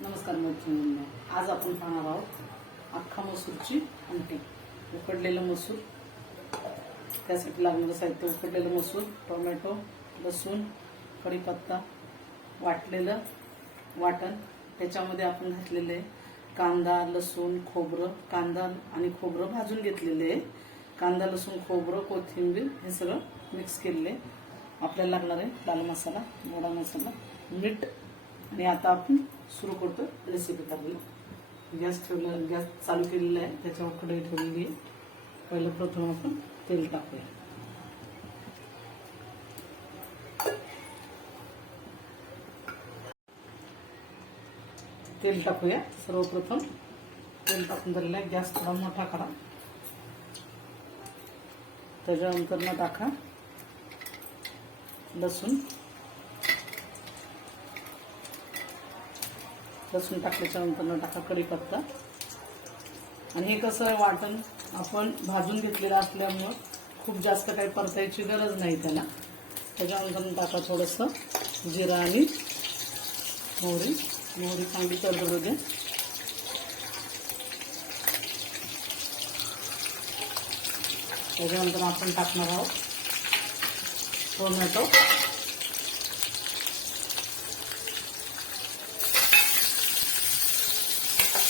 नमस्कार मैत्रिणींनो, आज आपण पाहणार आहोत अख्खा मसूरची आमटी. उकडलेलं मसूर, त्यासाठी लागणारं साहित्य: उकडलेलं मसूर, टोमॅटो, लसूण, कढीपत्ता, वाटलेलं वाटण. त्याच्यामध्ये आपण घातलेले आहे कांदा, लसूण, खोबरं. कांदा आणि खोबरं भाजून घेतलेले आहे. कांदा, लसूण, खोबरं, कोथिंबीर हे सगळं मिक्स केलेले. आपल्याला लागणार आहे लाल मसाला, गोडा मसाला, मीठ. आणि आता आपण सुरू करतो रेसिपी करायला. गॅस चालू केलेला आहे, त्याच्यावर कढई ठेवलेली आहे. पहिलं प्रथम आपण तेल टाकूया. तेल टाकूया. सर्वप्रथम तेल टाकून झालेलं आहे. गॅस थोडा मोठा करा. त्याच्यानंतर ना टाका लसूण. लसूण टाकल्याच्या नंतर टाका कढीपत्ता. आणि हे कसं वाटण आपण भाजून घेतलेलं असल्यामुळं खूप जास्त काही परतायची गरज नाही त्याला. त्याच्यानंतर टाका थोडंसं जिरा आणि मोहरी. मोहरी चांगली तडतडू दे. त्याच्यानंतर आपण टाकणार आहोत टोमॅटो.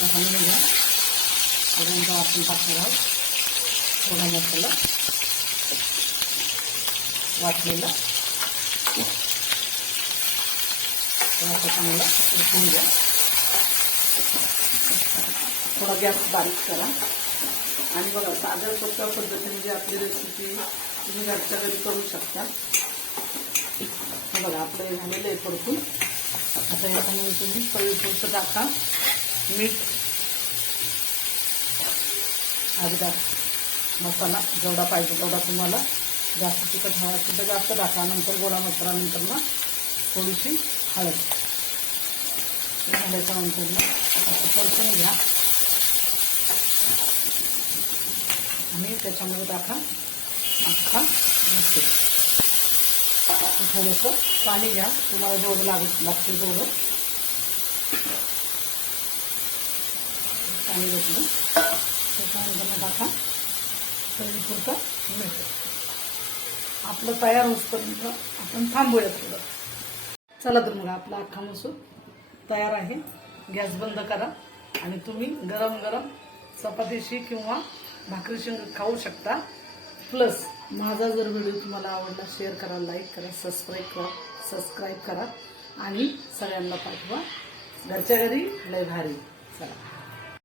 हलवून घ्या. त्याच्यानंतर आपण टाकणार आहोत थोडा मसाला वाटलेला. आता चांगला परतून घ्या. थोडा गॅस बारीक करा. आणि बघा, साध्या सोप्या पद्धतीने जी आपली रेसिपी तुम्ही घरच्या घरी करू शकता. बघा आपलं हे झालेलं आहे परतून. आता याच्यामध्ये तुम्ही चवीपुरतं टाका मीठ, अर्धा मसाला जेवढा पाहिजे तेवढा. तुम्हाला जास्त तिखट हवा असेल तर जास्त टाका. नंतर गोडा मसाला, नंतर ना थोडीशी हळद. झाल्याच्या नंतर ना असं परतून घ्या. आणि त्याच्यामध्ये टाका अख्खा मसूर. थोडंसं पाणी घ्या, तुम्हाला जेवढं लागतं तेवढं पाणी घेतलं. त्याच्यानंतर टाका चवीपुरतं मीठ. आपलं तयार होईपर्यंत आपण थांबूया थोडं. चला तर मग आपला अख्खा मसूर तयार आहे. गॅस बंद करा. आणि तुम्ही गरम गरम चपातीशी किंवा भाकरीशी खाऊ शकता. प्लस माझा जर व्हिडिओ तुम्हाला आवडला, शेअर करा, लाईक करा, सबस्क्राईब करा आणि सगळ्यांना पाठवा. घरच्या घरी लय भारी. चला.